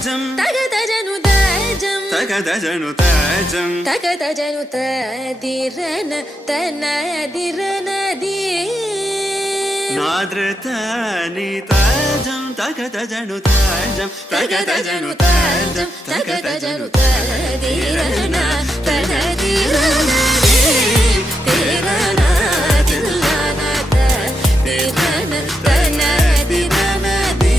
తాజం తగదజను తాజం తగదజను తాజం తగదజను తదిరన తనదిరనది నాద్రతని తాజం తగదజను తాజం తగదజను తాజం తగదజను తదిరన తనదిరనది తిరన తిల్లన తదిరన తనదిరనది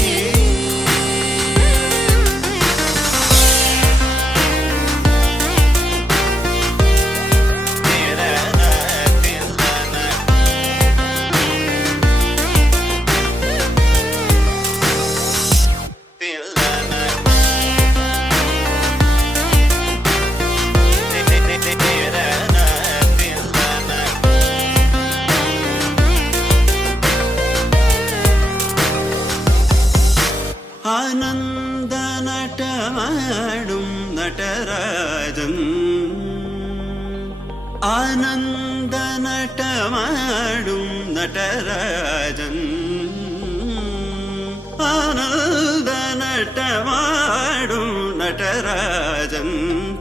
ആനന്ദനടമാടും Natarajan ആനന്ദനടമാടും Natarajan ആനന്ദനടമാടും Natarajan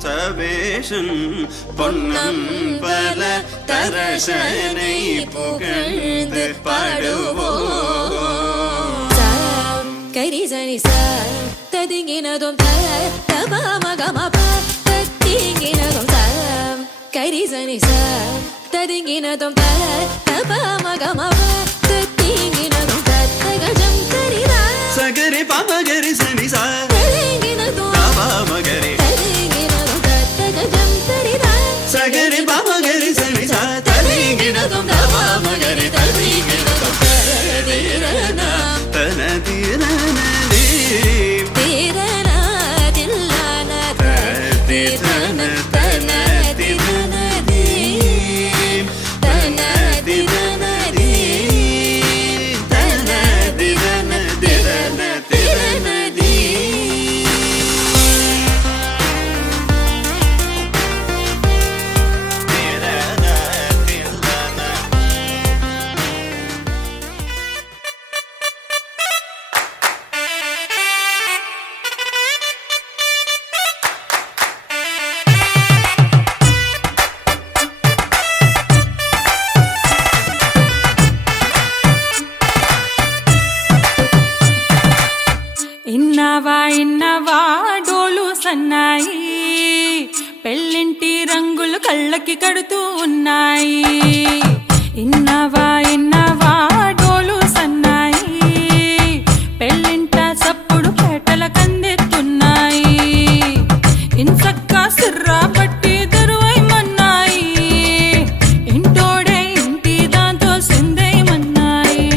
സവേഷൻ Ponnambala തരശനെ പുകഴ്ந்து പാടുவோம் கரிசனி sir ததிங்கினதும் தபமகமப தத்திங்கினதும் தாம் கரிசனி sir ததிங்கினதும் தபமகமப தத்திங்கினதும் தத்தகஜம் கரிதா சகரி பமகரி சனி sir ததிங்கினதும் தபமகரி ததிங்கினதும் தத்தகஜம் கரிதா சகரி பமகரி சனி sir ததிங்கினதும் தபமகரி ததிங்கினதும் ததிரனா தனதிரனதி திரனா தில்லன திரன தனதிரனதி தனதிரனதி தனதிரன திரன திரனதி ఇన్నవా ఇన్నవా డోలు సన్నాయి పెళ్ళింటి రంగులు కళ్ళకి కడుతూ ఉన్నాయి ఇన్నవా ఇన్నవా డోలు సన్నాయి పెళ్ళింట సప్పుడు పేటల కందెత్తున్నాయి ఇన్సక్క సిర్రా పట్టి దరువైమన్నాయి ఇంటోడే ఇంటి దాంతో సిందైమన్నాయి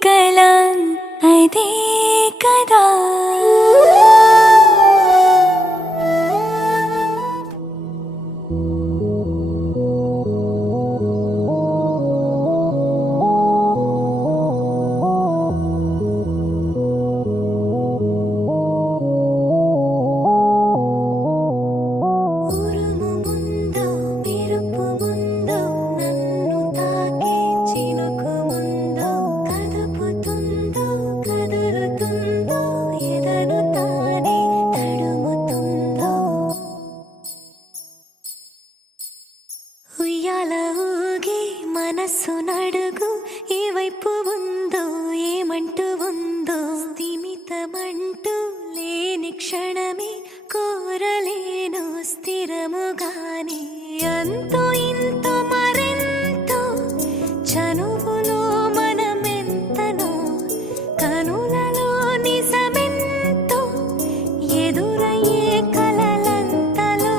కళ అదే కదా. ఉయ్యాల ఊగి మనస్సు నడుగు ఏ వైపు ఉందో ఏమంటూ ఉందో స్థిమితమంటూ లేని క్షణమే కోరలేను స్థిరముగానే అంతో ఇంతో మరెంతో చనువులో మనమెంతనో కనులలో నిజమెంతో ఎదురయ్యే కలలంతలో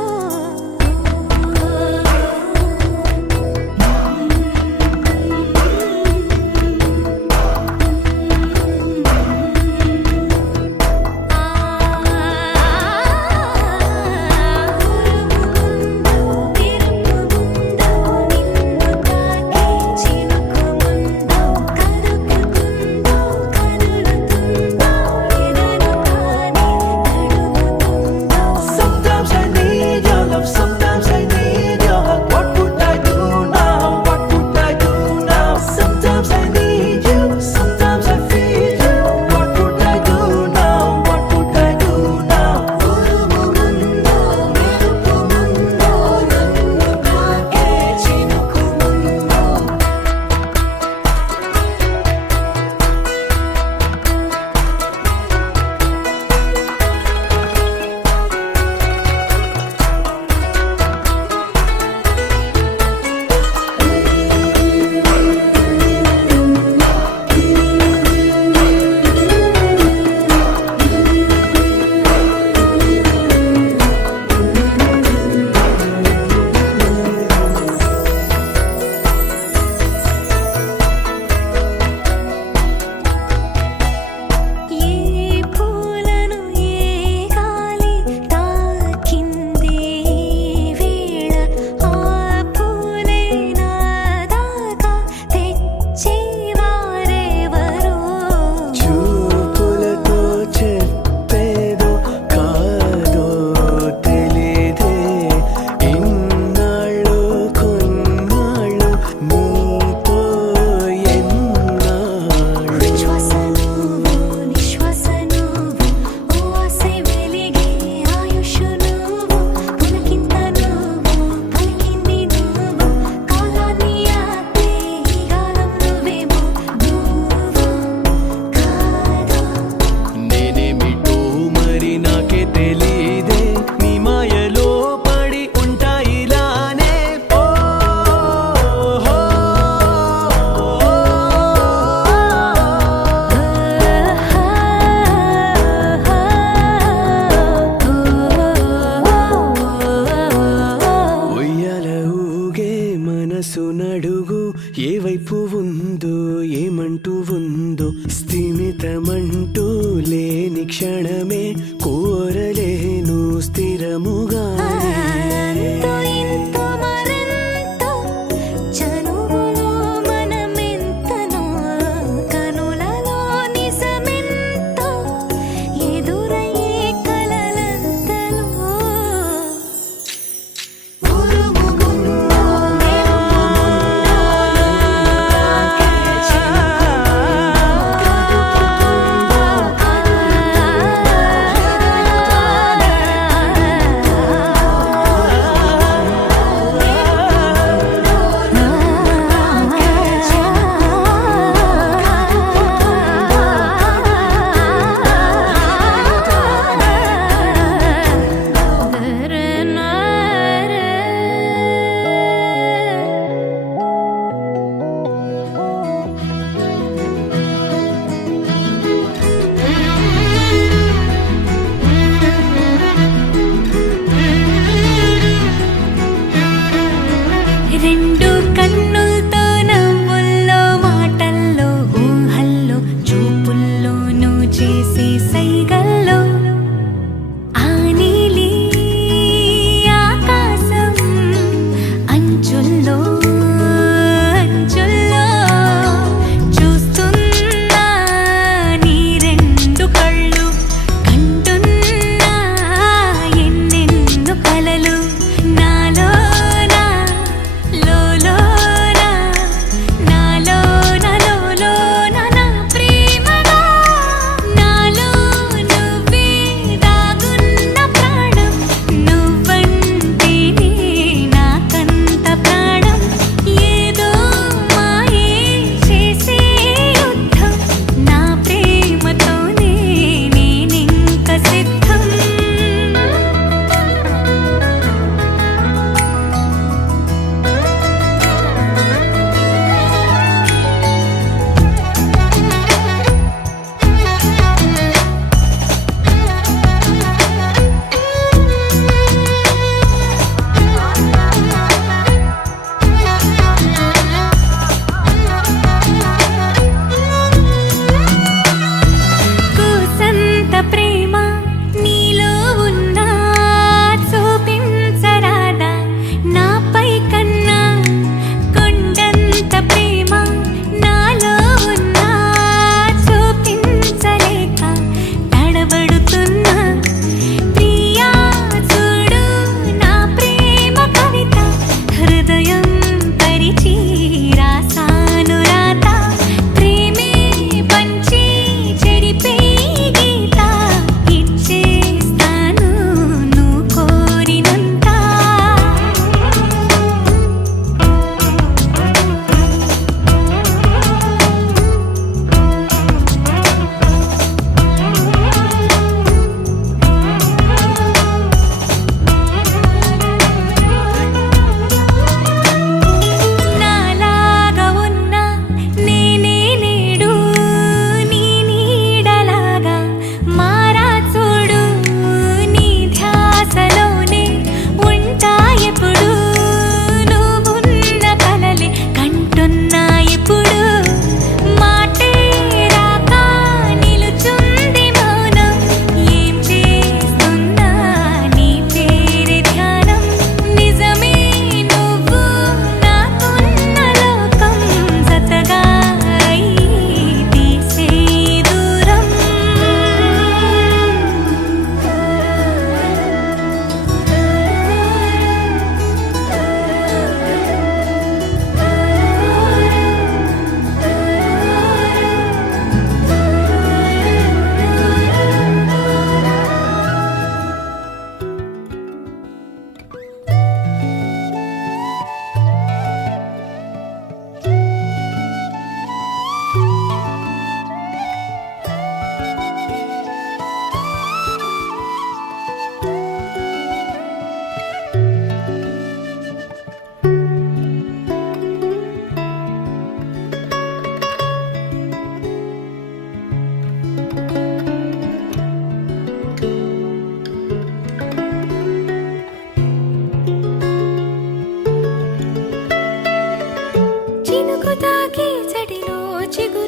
నడుగు ఏ వైపు ఉందో ఏమంటూ ఉందో స్థిమితమంటూ లేని క్షణమే కోరలేను స్థిరముగా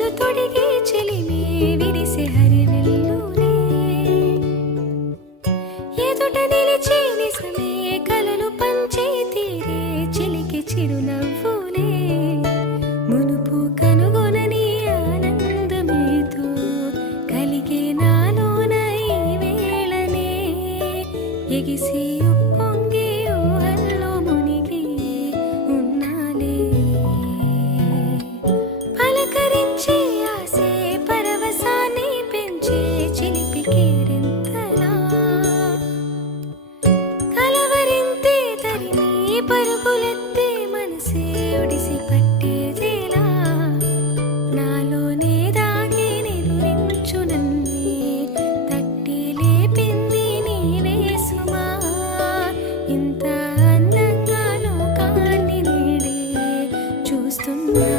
చిగురు తొడిగే చెలిమే విరిసే హరివెల్లులే ఎదుట నిలిచి నిజమే కలలు పంచే తీరే చిలికి చిరునవ్వులే మునుపు కనుగొనని ఆనందమేతో కలిగే నాలోన ఈ వేళనే ఎగిసి ఉప్పొంగి ఊహల్లో మునిగి ఉన్నాలే పలకరించే ఆసే పరవశాన్ని పెంచే చిలిపి కేరింతలా కలవరింతే తరిమి పరుగులెత్తే మనసే ఒడిసి పట్టేదేలా నాలోనే దాగి నిదురించు నన్నే తట్టి లేపింది నీవే సుమా ఇంత అందంగా లోకాన్ని నేడే చూస్తున్నా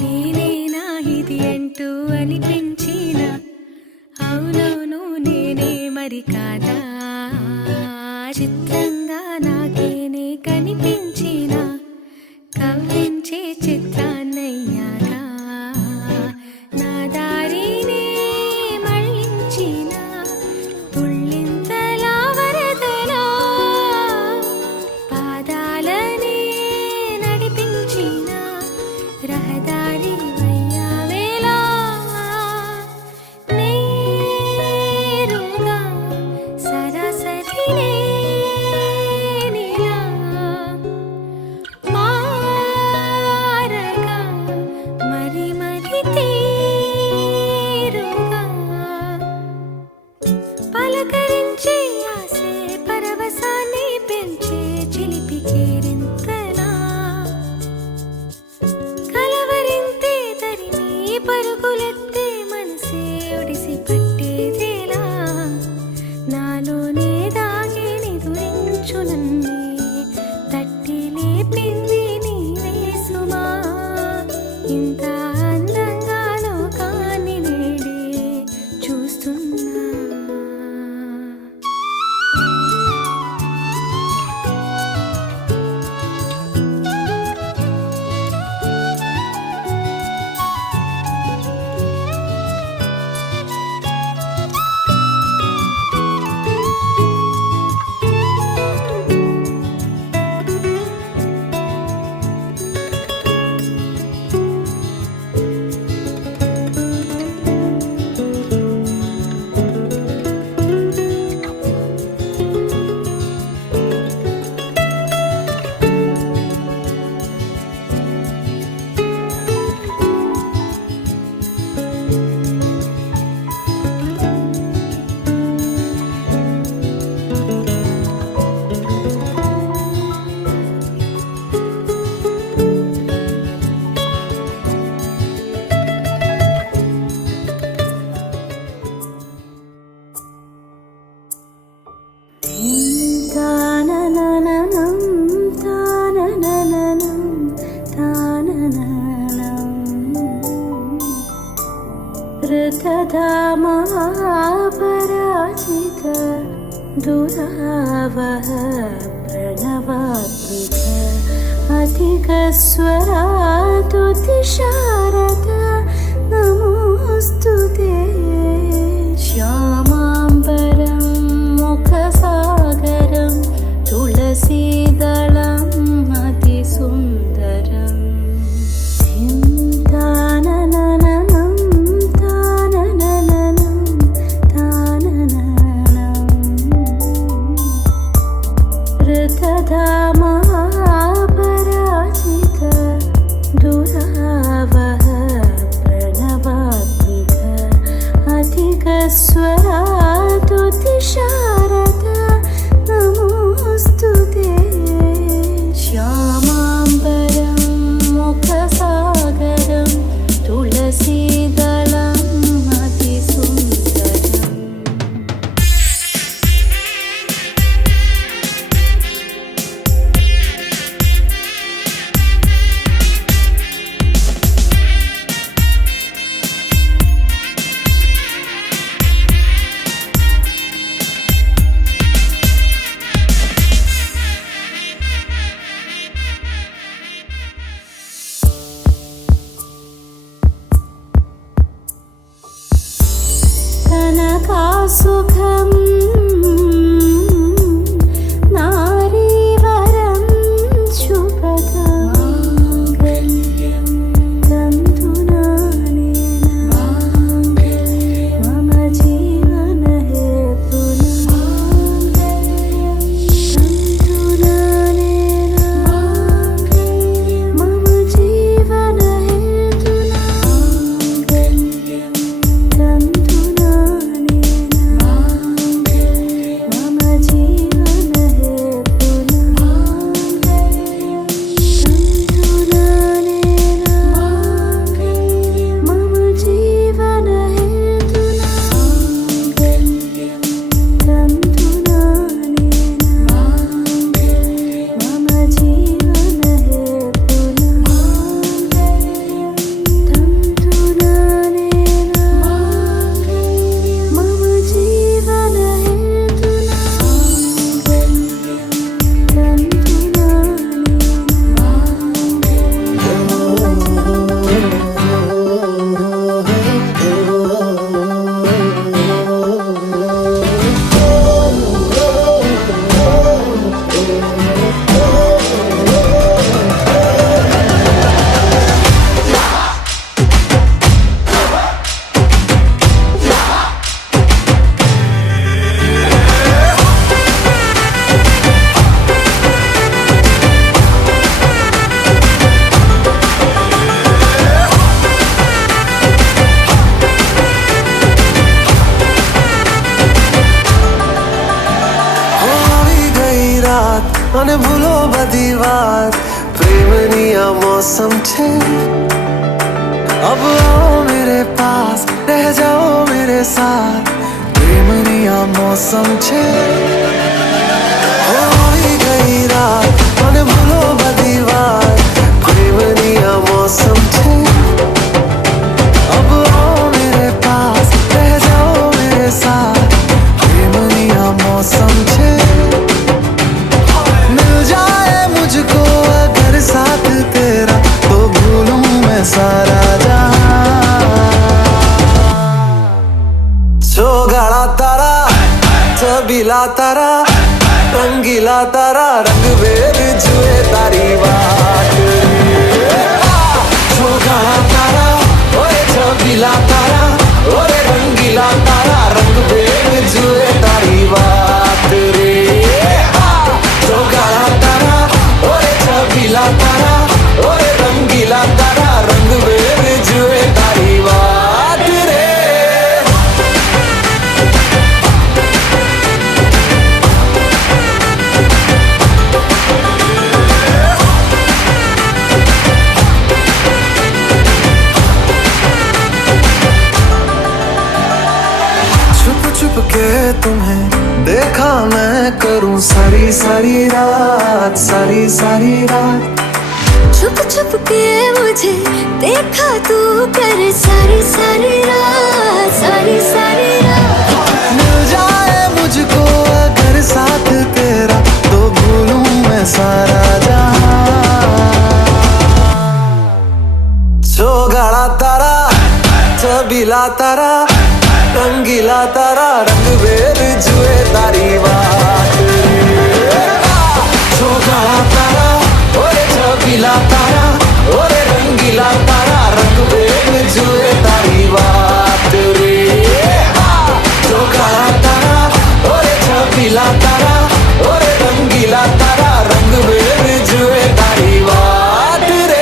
నేనేనా ఇది అంటూ అనిపించిన అవునవును నేనే మరి కాదా చిత్రంగా నాకేనే కనిపించిన కవ్వించే చిత్రాన్నయ్యాగా నా దారినే మళ్ళించిన తుళ్ళింతలా వరదలా పాదాలనే నడిపించిన రహదారి వయ్యావేలా నేరుగా సరసరినే నీలా మారగా మరి మరి తీరుగా పలకరించే ఆసే పరవశాన్ని పెంచే చిలిపి కేరింతలా కలవరింతే తరిమి పరుగులెత్తే మనసే ఒడిసి పట్టేదేలా నాలోనే దాగి నిదురించు నన్నే తట్టి లేపింది నీవే సుమా ఇంత అందంగా లోకాన్ని నేడే చూస్తున్నా తాననననం తాననననం తానననం ऋतधामापराजित दुरावह प्रणवात्मिक अधिकस्वरातुतिशारद नमोऽस्तु ते श्यामाम्बरं मुखसागरं तुलसीदलम् अतिसुन्दरम् ताननननं ताननननं तानननं ऋतधामापराजित सुखं नारीवरं शुभदं तन्तुनानेन मम जीवनहेतुना तन्तुनानेन मम અને ભૂલો બધી વાત પ્રેમની આ મૌસમ છે अब आओ मेरे पास रह जाओ मेरे साथ प्रेमनी आ मौसम छे होई गई रात અને ભૂલો બધી વાત પ્રેમની આ मौसम छे अब आओ मेरे पास रह जाओ मेरे साथ प्रेमनी आ मौसम छे मिल जाए मुझको अगर साथ तेरा तो भूलूं मैं सारा गाड़ा तारा छबीला तारा रंगीला तारा रंग बेर जुए तारी बात गाड़ा तारा ओए छबीला तारा ओए रंगीला तारा रंग बेर जुए तारी बात रे गाड़ा तारा ओए छबीला तारा ओए रंगीला तारा रंग बेर जुए तारी बात रे के तुम्हें देखा मैं करूं सारी सारी रात छुप छुप के मुझे देखा तू कर सारी सारी रात मिल जाए मुझको अगर साथ तेरा तो भूलूं मैं सारा जहां गाड़ा तारा छबीला तारा रंगीला तारा रंग बेर जुए तारी बात गाड़ा तारा ओए छबीला तारा ओए रंगीला तारा रंग बेर जुए तारी बात रे गाड़ा तारा ओए छबीला तारा ओए रंगीला तारा रंग बेर जुए तारी बात रे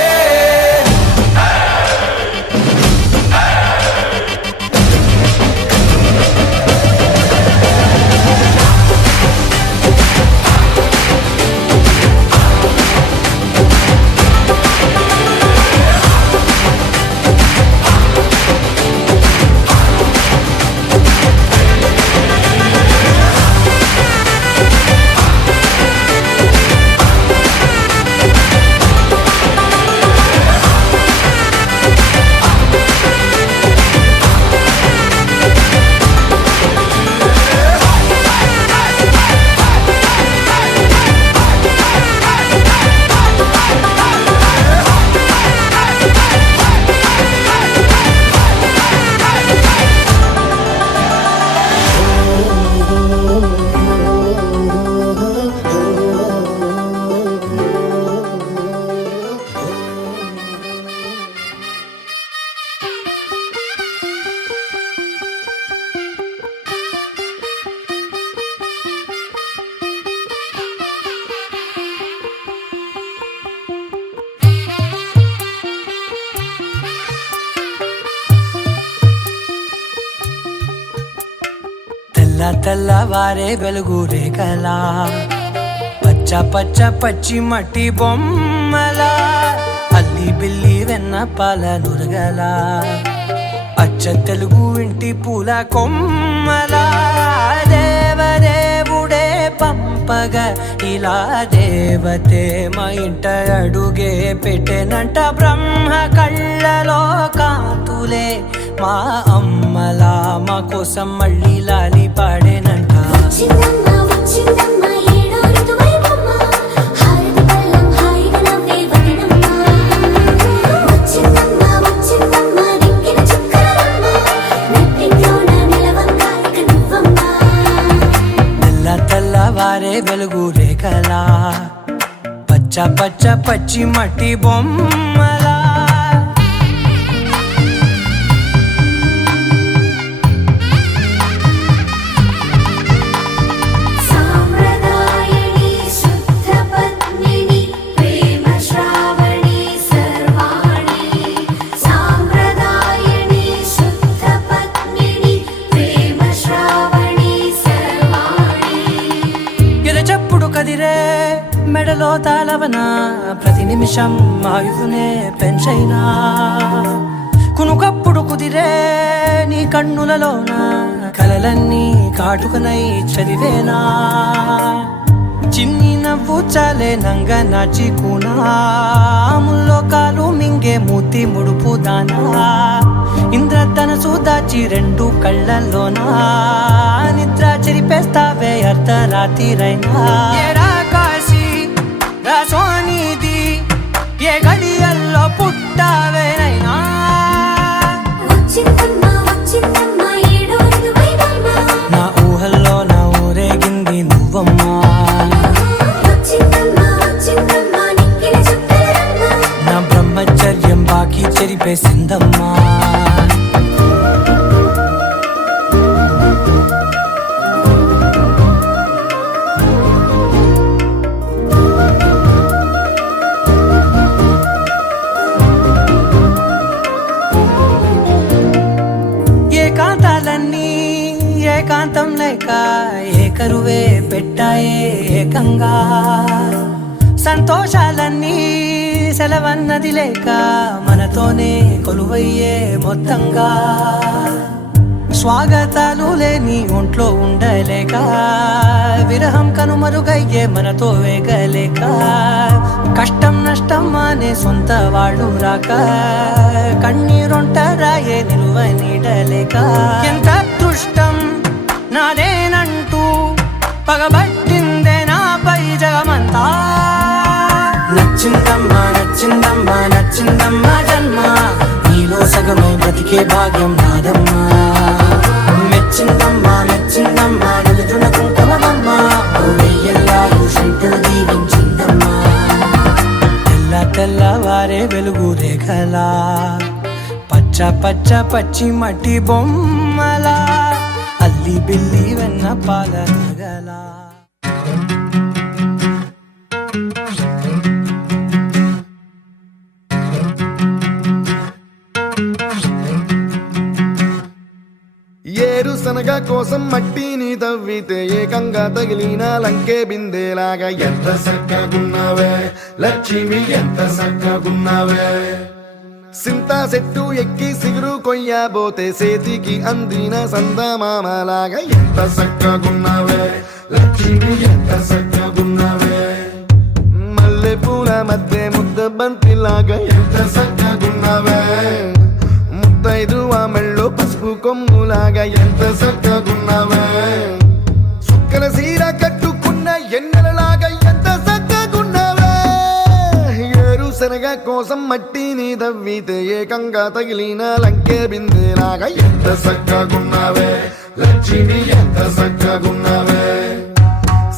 తెల్లవారే వెలుగు రేఖలా పచ్చ పచ్చ పచ్చి మట్టి బొమ్మలా అల్లి బిల్లి వెన్న పాల నురగలా అచ్చ తెలుగు ఇంటి పూల కొమ్మలా దేవదేవుడే పంపగా ఇలా దేవతే మా ఇంట అడుగే పెట్టెనంట బ్రహ్మ కళ్ళలో కాంతులే మా అమ్మలా మా కోసం మళ్ళీ లాలి పాడేనంట వచ్చిందమ్మ వచ్చిందమ్మ ఏడో ఋతువైవమ్మ హారతి పళ్ళం హాయిగా నవ్వే వదినమ్మ వచ్చిందమ్మ వచ్చిందమ్మ దిక్కిన చుక్కలమ్మ నెట్టింట్లోన నిలవంగా ఇక నువ్వమ్మ తెల్లవారే వెలుగు రేఖలా పచ్చ పచ్చ పచ్చి మట్టి బొమ్మలా సాంప్రదాయని శుద్ధ పద్మిని ప్రేమ శ్రావణి సర్వాణి సాంప్రదాయని శుద్ధ పద్మిని ప్రేమ శ్రావణి సర్వాణి ఎరచప్పుడు కదిరే మెడలో తాళవన ప్రతి నిమిషం ఆయువునే పెంచైనా కునుకప్పుడు కుదిరే నీ కన్నులలోన కలలన్నీ కాటుకనై చదివేనా చిన్ని నవ్వు చాలే నంగ నాచి కూనాముల్లో కాలు మింగే మూతి ముడుపు దానా ఇంద్రధనసు దాచి రెండు కళ్ళల్లోనా నిద్ర చెరిపేస్తావే అర్ధరాత్రిరైనా ఏరా కాశీ రా సోనిది ఏ గడియల్లో పుట్టావేనైనా వచ్చిందమ్మ వచ్చిందమ్మ ఏడో ఋతువైవమ్మ నా ఊహల్లో నా ఊరేగింది నువ్వమ్మా వచ్చిందమ్మ వచ్చిందమ్మ నిక్కిన చుక్కలమ్మ నా బ్రహ్మచర్యం బాకీ చెరిపేసిందమ్మా ఏకాంతాలన్నీ ఏకాంతం లేక ఏకరువే పెట్టాయే ఏకంగా సంతోషాలన్నీ సెలవన్నది లేక మనతోనే కొలువయ్యే మొత్తంగా స్వాగతాలు లేని ఒంట్లో ఉండలేక విరహం కనుమరుగయ్యే మనతో వేగలేక కష్టం నష్టం అనే సొంత వాళ్ళు రాక కన్నీరొంటరాయే నిలువ నీడలేక ఎంత అదృష్టం నాదేనంటూ పగబట్టిందే నాపై జగమంతా నచ్చిందమ్మా నచ్చిందమ్మా నచ్చిందమ్మా జన్మ నీలో సగమై బ్రతికే భాగ్యం నాదమ్మా మెచ్చిందమ్మా మెచ్చిందమ్మా నిలుచున్న కుంకుమమ్మా ఓ వెయ్యల్లాలు శంకరు దీవించిందమ్మా తెల్లవారే వెలుగు రేఖలా పచ్చ పచ్చ పచ్చి మట్టి బొమ్మలా అల్లి బిల్లి వెన్న పాల నగలా ఏరుశనగ కోసం మట్టిని తవ్వితే ఏకంగా తగిలిన లంకే బిందేలాగా ఎంత చక్కగున్నావే లక్ష్మి ఎంత చక్కగున్నావే సింతా చెట్టు ఎక్కి సిగురు కొయ్యబోతే చేతికి అందిన సందమామలాగా ఎంత చక్కగున్నావే లక్ష్మి ఎంత చక్కగున్నావే మల్లె పూల మధ్య ముద్ద బంతిలాగా ఎంత చక్కగున్నావే ముద్దైదు ఆ మెళ్ళో పసుపు కొమ్ములాగా ఎంత చక్కగున్నావే సుక్కల సీర కట్టుకున్న ఎన్నెలలాగా ఎంత చక్కగున్నావే ఏరుశనగ కోసం మట్టిని తవ్వితే ఏకంగా తగిలిన లంకే బిందేలాగా ఎంత చక్కగున్నావే లక్ష్మి ఎంత చక్కగున్నావే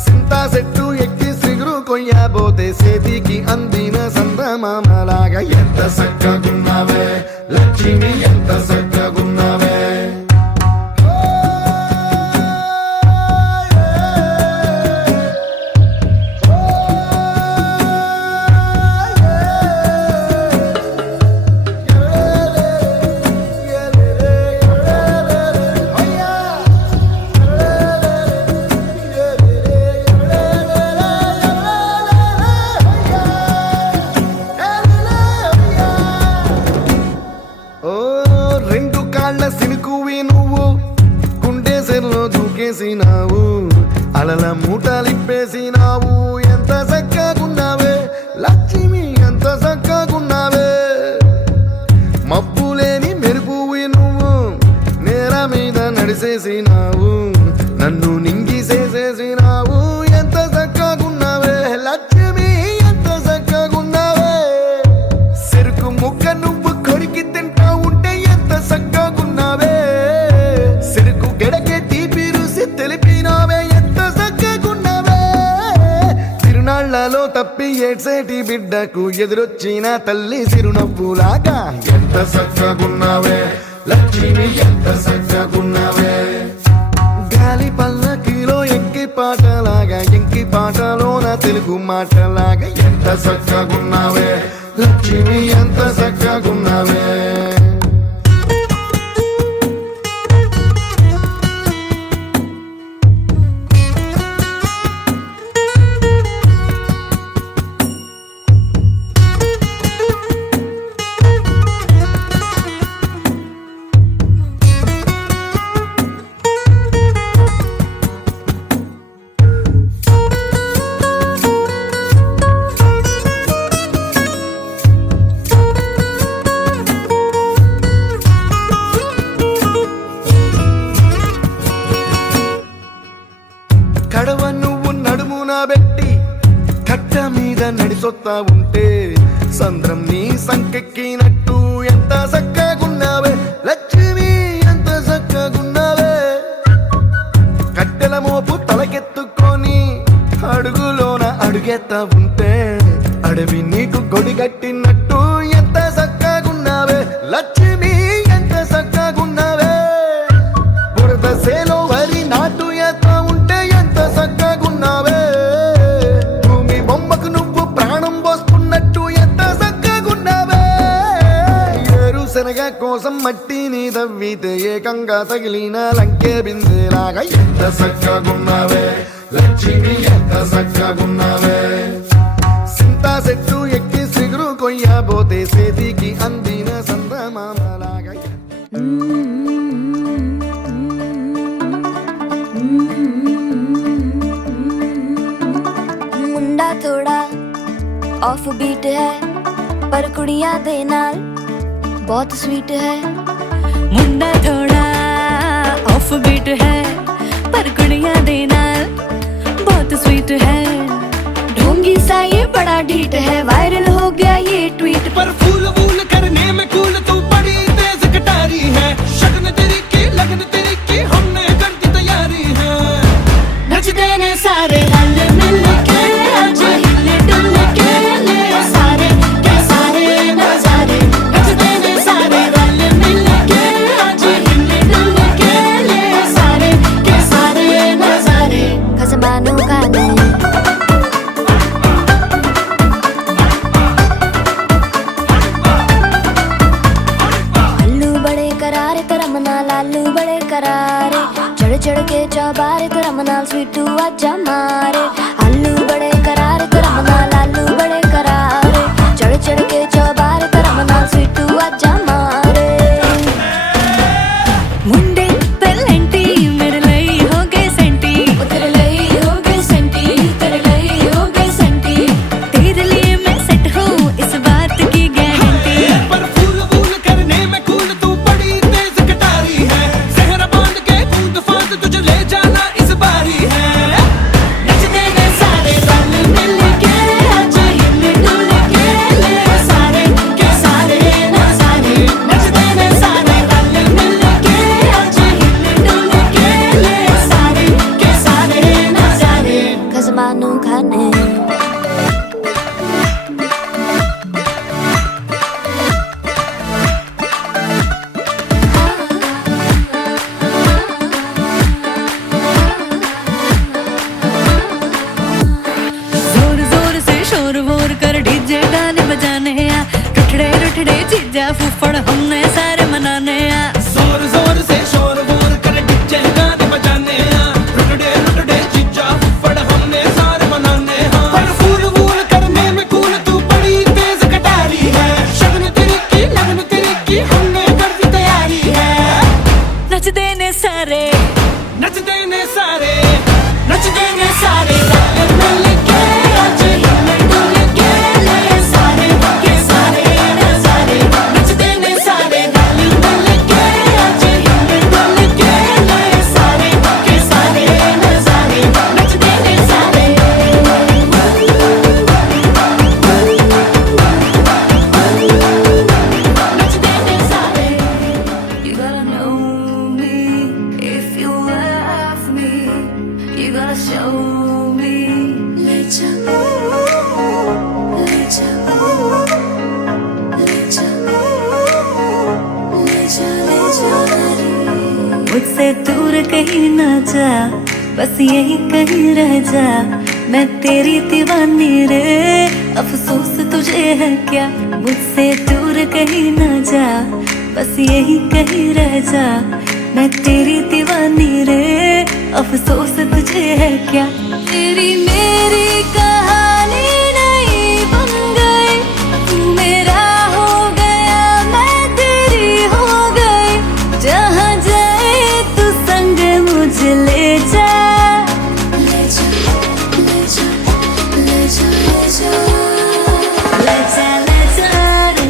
సింతా చెట్టు ఎక్కి సిగురు కొయ్యబోతే చేతికి అందిన సందమామలాగా ఎంత చక్కగున్నావే లక్ష్మి ఎంత చక్కగున్నావే కొట్టేసినావు అలల మూటలిప్పేసినావు ఎంత చక్కగున్నావే లక్ష్మి ఎంత చక్కగున్నావే మబ్బులేని మెరుపువి నువ్వు నేల మీద నడిసేసినావు నన్ను నింగిసేసేసినావు ఎంత చక్కగున్నావే లక్ష్మి ఎంత చక్కగున్నావే చెరుకు ముక్క నువ్వు కొరికి తింటా ఉంటే ఎంత చక్కగున్నావే చెరుకు గెడకే తీపి రుసి తెలిపినావే ఎంత చక్కగున్నావే తిరునాళ్లలో తప్పి ఏడ్సేటి బిడ్డకు ఎదురొచ్చిన తల్లి చిరునవ్వులాగా ఎంత చక్కగున్నావే లక్ష్మి ఎంత చక్కగున్నావే గాలి పల్లకిలో ఎంకి పాటలాగా ఎంకి పాటలోన తెలుగు మాటలాగా ఎంత చక్కగున్నావే లక్ష్మి ఎంత చక్కగున్నావే కడవ నువ్వు నడుమున పెట్టి కట్ట మీద నడిసొత్తా ఉంటే సంద్రం నీ సంకెక్కినట్టు ఎంత చక్కగున్నావే లక్ష్మి ఎంత చక్కగున్నావే కట్టెల మోపు తలకెత్తుకొని అడుగులోన అడుగెత్తా ఉంటే అడవి నీకు గొడిగట్టినట్టు ఎంత చక్కగున్నావే లక్ష్మి ఎంత చక్కగున్నావే బురద సేలో వరి నాటు ఎత్తా ఉంటే ఎంత చక్కగున్నావే భూమి బొమ్మకు నువ్వు ప్రాణం పోసుకున్నట్టు ఎంత చక్కగున్నావే ఏరుశనగ కోసం మట్టిని తవ్వితే ఏకంగా తగిలిన లంకే బిందెలాగా ఎంత చక్కగున్నావే లక్ష్మి ఎంత చక్కగున్నావే సింతా చెట్టు ఎక్కి సిగురు కొయ్యబోతే చేతికి అందిన సందమామలాగా मुंडा थोड़ा ऑफ बीट है पर कुड़ियां दे नाल बहुत स्वीट है मुंडा थोड़ा ऑफ बीट है पर कुड़ियां दे नाल बहुत स्वीट है ढोंगी सा ये बड़ा ढीठ है वायरल हो गया ये ट्वीट पर फूल वूल करने में कूल तू बड़ी तेज कटारी है शगन तेरी की लगन तेरी की हमने कर दी तैयारी है नच देने सारे रल मिल के आज हिले डुल के ले सारे के सारे नजारे नच देने सारे रल मिल के आज हिले डुल के ले सारे के सारे नजारे खजमानों का नहीं लालू बड़े करारे चढ़ चढ़ के चौबारे तरमनाल स्वीटू आजा मारे आलू बड़े करारे तरमनाल लालू बड़े करारे चढ़ चढ़ के चौबारे तरमनाल स्वीटू आजा मारे मुंडे पेलेंटी मेरे लई हो गए सेंटी तेरे लिए हो गए सेंटी तेरे लिए हो गए सेंटी तेरे लिए मैं सेट हूँ इस बात की गारंटी पर फूल वूल करने में कूल तू बड़ी तेज कटारी है जहरा बांध के कूद फांद तुझे ले जाना इस बारी है नच देने सारे रल मिल के आज हिले डुल के ले सारे के सारे नजारे नच देने सारे रल मिल के आज हिले डुल के ले सारे के सारे नजारे खजमानों खाने जोर जोर से शोर वोर कर डीजे गाने बजाने आ टुटड़े टुटड़े चीजा फुफड़ हमने सारे मनाने आ जोर जोर से शोर वोर कर डीजे गाने बजाने हैं रुटड़े रुटड़े चिच्चा फड़ हमने सारे मनाने हैं पर फूल वूल करने में कूल तू बड़ी तेज कटारी है शगन तेरी की लगन तेरी की हमने कर दी तैयारी है नच देने सारे नच देने सारे मुझसे दूर कहीं ना जा, बस यही कहीं रह जा। मैं तेरी दीवानी रे, अफसोस तुझे है क्या। मुझसे दूर कहीं ना जा, बस यही कहीं रह जा। मैं तेरी दीवानी रे, अफसोस तुझे है क्या। तेरी मेरी कहानी नहीं बन गई, तू मेरा हो गया मैं तेरी हो गई। जहाँ जाए तू संग मुझे ले जा, ले जा, ले जा, ले जा, ले जा, ले जा, ले जा रे।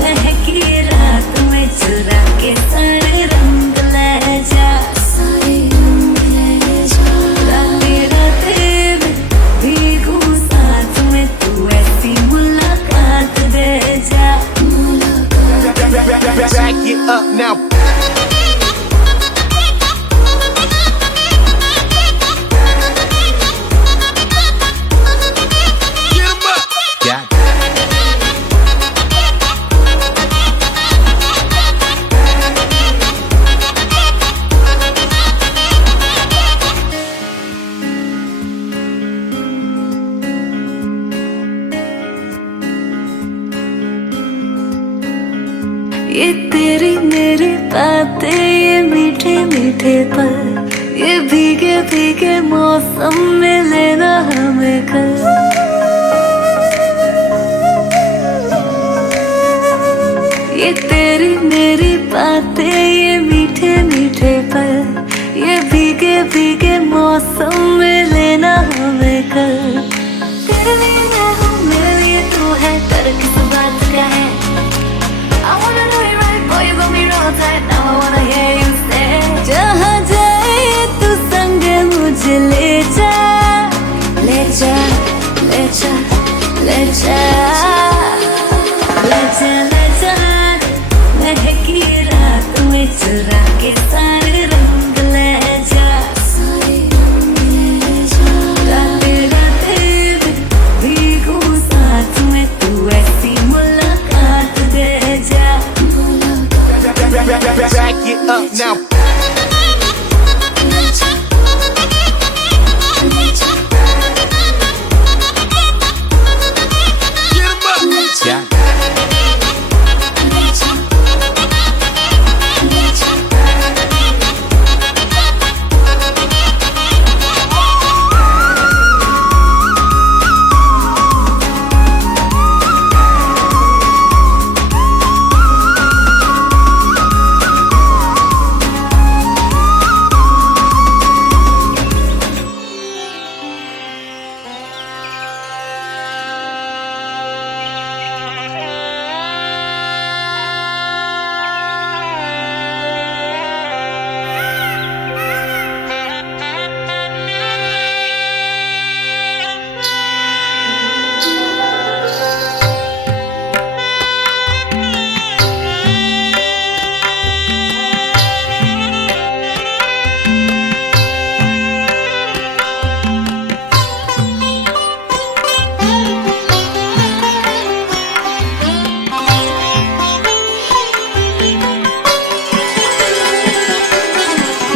महकी रात में चुरा के सारे रंग ले जा, सारे रंग ले जा। रातें रातें में भीगू साथ में, तू ऐसी मुलाकात दे जा, मुलाकात। Back it up now. Get 'em up. Got it. ये तेरी मेरी बातें, ये मीठे मीठे पल, ये भीगे भीगे मौसम में लेना हमें कल। ये तेरी मेरी बातें, ये मीठे मीठे पल, ये भीगे भीगे मौसम में लेना हमें कल। तेरे लिए मैं हूँ, मेरे लिए तू है, डर किस बात का है। I wanna know you right, boy, you got me real tight. Now I wanna hear you say, जहाँ जाए तू संग मुझे ले जा, ले जा, ले जा, ले जा, ले जा, ले जा। महकी रात में चुरा के सारे रंग ले जा, सारे रंग ले जा। रातें रातें में भीगू साथ में, तू ऐसी मुलाकात दे जा, Back it up now. Get 'em up. Got it.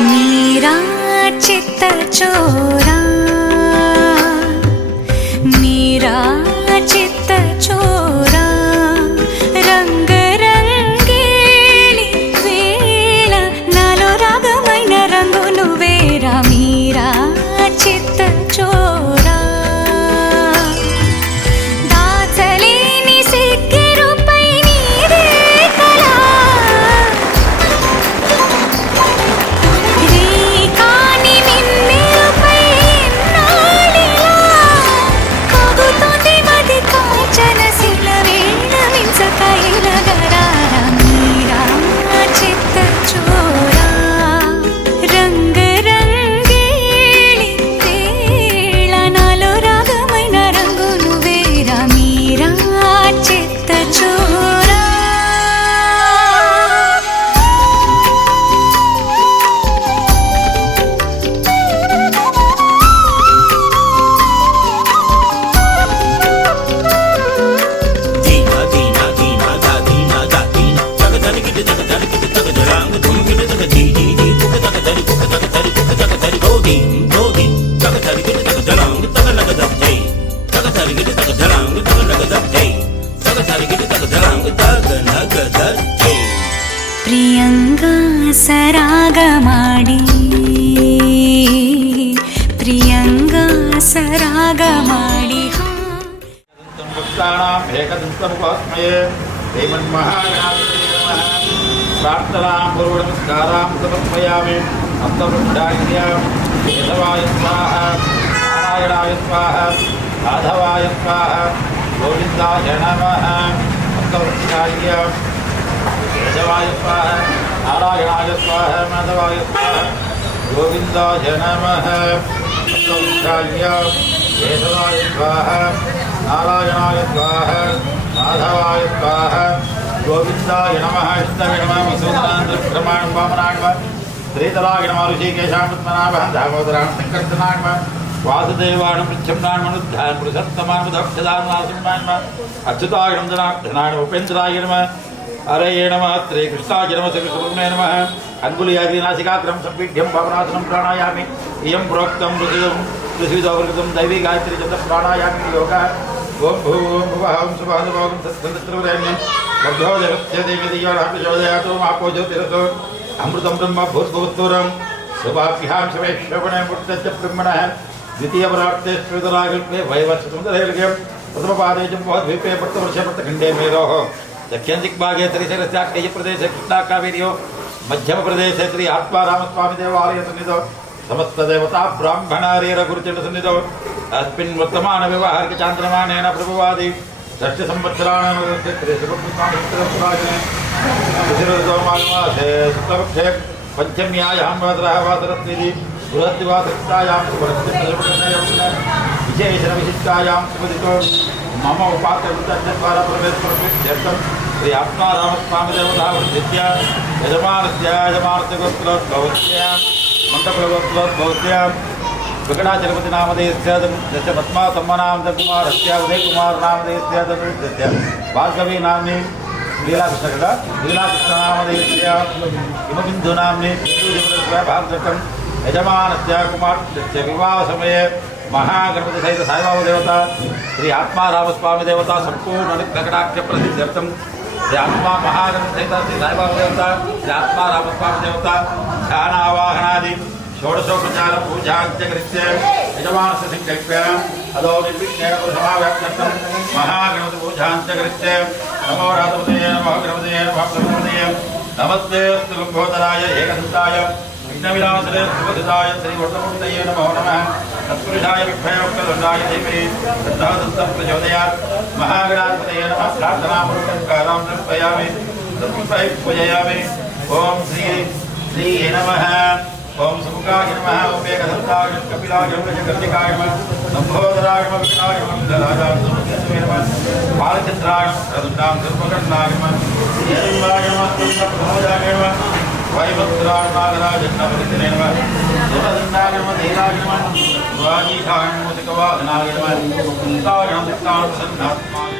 मेरा चित्त चोरा, मेरा चित्त चोरा, रंग रंगेली వేళ నాలో రాగమైన రంగు నువ్వేరా. మీరా చిత్త చోరా, దాచలేని సిగ్గురుపై నీదే కళ, రే కాని నిన్నెరుపై ಸರಾಗಮಾಡಿ ಪ್ರಿಯಂಗ ಸರಾಗಮಾಡಿ पुत्राणाम् एकदन्तमुपास्मये श्रीमन्महागणाधिपतये नमः प्रार्थनां पूर्वनमस्कारां समर्पयामि हस्तवृक्षाय केशवाय स्वाहा नारायणाय स्वाहा माधवाय स्वाहा गोविन्दाय नमः हस्तवृक्षाय केशवाय स्वाहा नारायणाय स्वाहा माधवाय स्वाहा गोविन्दाय नमः हस्तवृक्षाय केशवाय स्वाहा नारायणाय स्वाहा माधवाय स्वाहा गोविन्दाय नमः इष्टाय नमः मसूदनान्द्रक्रमाण वामनाय नमः श्रीधराय नमः ऋषिकेशाय पद्मनाभः दामोदराय संकर्षणाय नमः वासुदेवाय नमः प्रच्छन्नाय मनुद्धाय पुरुषोत्तमाय नमः दक्षदाय नमः अच्युताय नमः जनार्दनाय नमः उपेन्द्राय नमः हरये नमः श्रीकृष्णाय नमः श्रीकृष्णाय नमः अङ्गुलीयाग्निनासिकाग्रं संपीड्यं भावनासनं प्राणायामि इयं प्रोक्तं ऋषिदौर्गतं दैवी गायत्री चन्द्र प्राणायामि योगः ओम भूम भुवः ओम सुभाष भवं सत्संतत्रुवरेण्यं वर्धो जगत्य देवी दियोरापिचोदयातो मापो ज्योतिरसो अमृतं ब्रह्म भूतभूतोरं शुभाभ्यां शवेश्वणे मुक्तस्य ब्रह्मणः द्वितीयपरार्थे श्वेतरागल्पे वैवस्वतन्त्रैर्घ्ये प्रथमपादे जम्बोद्वीपे प्रथमवर्षे प्रथखण्डे मेरोः दक्षिणदिग्भागे श्रीशैलस्याग्नेयप्रदेशे कृष्णाकावेर्यो मध्यमप्रदेशे श्री आत्मारामस्वामी देवालयसन्निधौ समस्तदेवता ब्राह्मणार्यरघुरुचण्डसन्निधौ अस्मिन् वर्तमानव्यवहारिक चान्द्रमानेन प्रभुवादि षष्ठसंवत्सराणां शुक्लपक्षे पञ्चम्यायां वासरः वासरस्थिति बृहस्पतिवासरस्तायां विशेषणविशिष्टायां सुपदितो मम उपात्यद्वारा प्रवेशं श्री आत्मारामस्वामी देवता वृद्धित्य यजमानस्य गोत्रोद्भवस्य मण्डपगोत्रोद्भवस्य विकटाचलपति नामधेयस्य दस्य पद्मासम्मनां कुमारस्य उदयकुमार नामधेयस्य दस्य भार्गवी नाम्नि लीलाकृष्णनामधेयस्य हिमबिन्दु नाम्नि भागवतं यजमानस्य कुमारस्य विवाहसमये महागणपति सहित साईबाबा देवता श्री आत्मारामस्वामी देवता संपूर्ण अनुग्रहकटाक्ष प्रसिद्ध्यर्थं श्री आत्मा महागणपति सहित श्री साईबाबा देवता श्री आत्मारामस्वामी देवता ध्यानावाहनादि षोडशोपचार पूजांत्यकृत्य यजमानस्य संकल्प्य अदो निर्विघ्नेन समाव्याप्त्यर्थं महागणपति पूजांत्यकृत्य नमो राधपतये नमः गणपतये नमः प्रभुपतये नमस्ते लंबोदराय एकदन्ताय विघ्नविनाशने सुबोधिताय श्रीवर्धमूर्तये नमो नमः तत्पुरुषाय विद्मयोक्तदण्डाय धीमहि तन्नः दन्तं प्रचोदयात् महागणाधिपतये नमः प्रार्थनापूर्वकं समर्पयामि तत्पुष्पैः पूजयामि ओम श्री नमः ओम समुखाय नमः ओम एकदन्ताय नमः कपिलाय नमः जगन्निकाय नमः लंबोदराय नमः विघ्नाय नमः धराजाय नमः बालचन्द्राय नमः प्रदुण्डां सर्वकर्णाय नमः श्रीहरिवाय नमः प्रमोदाय नमः वैभद्राय नागराज नमः नमः जगदन्नाय नमः धीराय नमः वाजीषाय नमः मुदिकवाहनाय नमः चिन्ताय नमः चित्तां सन्नात्माय